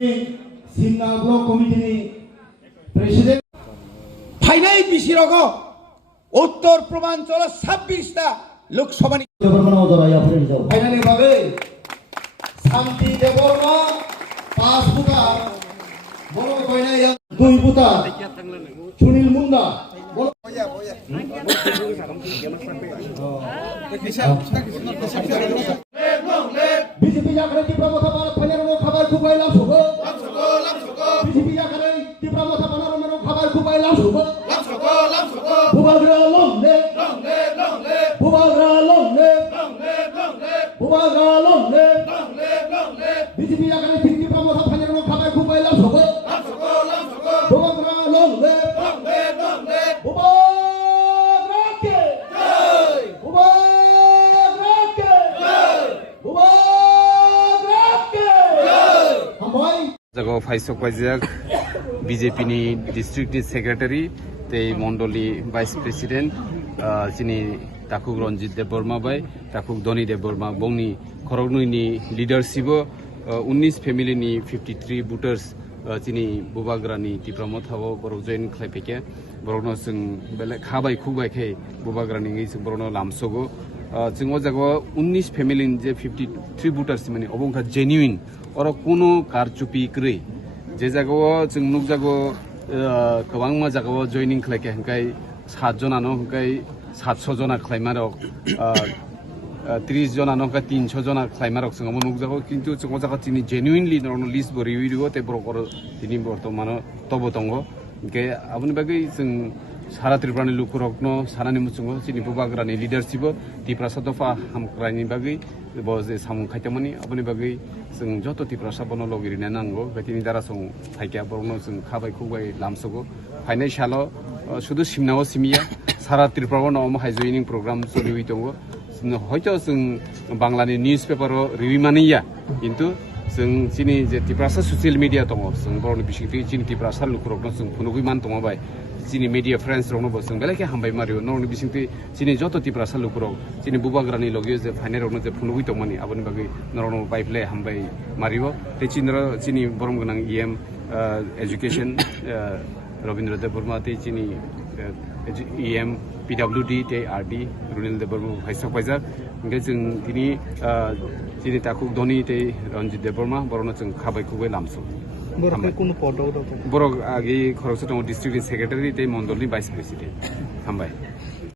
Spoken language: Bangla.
Simna Block Committee President final বিশিরগ উত্তর পূর্বাঞ্চল 26টা লোকসভা ফাইনালি ভাবে শান্তি দেববর্মা 5 বুতা বড় কইনা 2 বুতা সুনীল মুন্ডা বিজেপি জাগরে তীব্র কথা বলা ফাইনাল খাবার খুবই লাভ হবে বিজেপি জাগরে তীব্র কথা বলা খাবার খুবই লাভ হবে বুবাগরা লংলে বুবাগরা লংলে বুবাগরা লংলে বিজেপি জাগরে তীব্র কথা ফাইনাল খাবার খুবই লাভ হবে বুবাগরা লংলে বুবাগরা কে জয় বুবাগরা কে জয় বুবাগরা কে জয় হামবাই জাগো ফাইসক পাইজাক বিজেপি নি ডিস্ট্রিক্ট সেক্রেটারি তেই মন্ডলী ভাইস প্রেসিডেন্ট যিনি তাকুক রঞ্জিত দেববর্মা বাই তাকুক ধনী দেববর্মা বংনি খরগনুইনি লিডাरशिप 19 ফ্যামিলি नि 53 ভোটার্स যিনি বুবাগ্রানি টিপ্রামो थावो बरक जइन खालायफैके बरकनो जों बेले खाबाय खुबायखै बुबाग्रानि जों बरकनो लामसगो जों ओ जागो 19 फैमिली जे 53 भोटार्स माने अबंखा जेन्युइन और कोनो कारचुपि क्रै जे जागो जों नुक जागो गोबां मा जागो जयनिं खालायके हंकाय 7 जनानो हंकाय 700 जना खालायमारक 30 जना का 300 जना क्लाइमारक जों नुक जागो किन्तु जों जागो तिनि जेन्युइनलि नर्नो लिस्ट बरिविरिगो ते ब्रोकर तिनि बर्तमान तबो दंगो के आबुनि बागै जों सारा त्रिपुरानि लुकुरकनो सानानि मुचुंगो तिनि बुबाग्रानि लिडरशिप तिप्रासा दफा हामक्रानि बागै बजे सामु खायतामनि आबुनि बागै जों जतो तिप्रासा बनो लगिरिना नांगो बेतिनि दारा सं फाइका बरनो जों खाबाय खुबाय लामसगो फाइनाय सालो शुधु सिमनाव सिमिया सारा त्रिपुरानो हाइजयनिं प्रोग्राम चलिवि दंगो হয়তো जों बांलानि निउज पेपाराव रिविमानिया किन्तु जों जिनि जे तिप्रासा ससियेल मिडिया दङ जों बर'नि बिसिगि जिनि तिप्रासा लुकुरकनो जों फुनुगै मान दङ बाय जिनि मिडिया फ्रेन्ड्स रंनो जों बेलेके हामबाय मारियो नरनि बिसिगि जिनि जत तिप्रासा लुकुरक जिनि बुबाग्रानि लगियो जे फाइनेरावनो जे फुनुगै दंमानि आबनि बागै नरनो बायफ्ले हामबाय मारियो ते जिनि बरम गोनां इएम एजुकेशन रवीन्द्र देबबर्मा ते जिनि इएम PWD ते RD रुनिल देबबर्मा हाइसक पाइजाक ओंखाय जों दिनि जिनि ताकुक धनी ते रঞ্জিত देबबर्मा बरनो जों खाबाय खुबाय लामसो बरनो कोनो पदआव दं बरक आगे खरगसा दं डिस्ट्रिक्ट सेक्रेटारि ते मन्डलनि भाइस प्रेसिडेन्ट हामबाय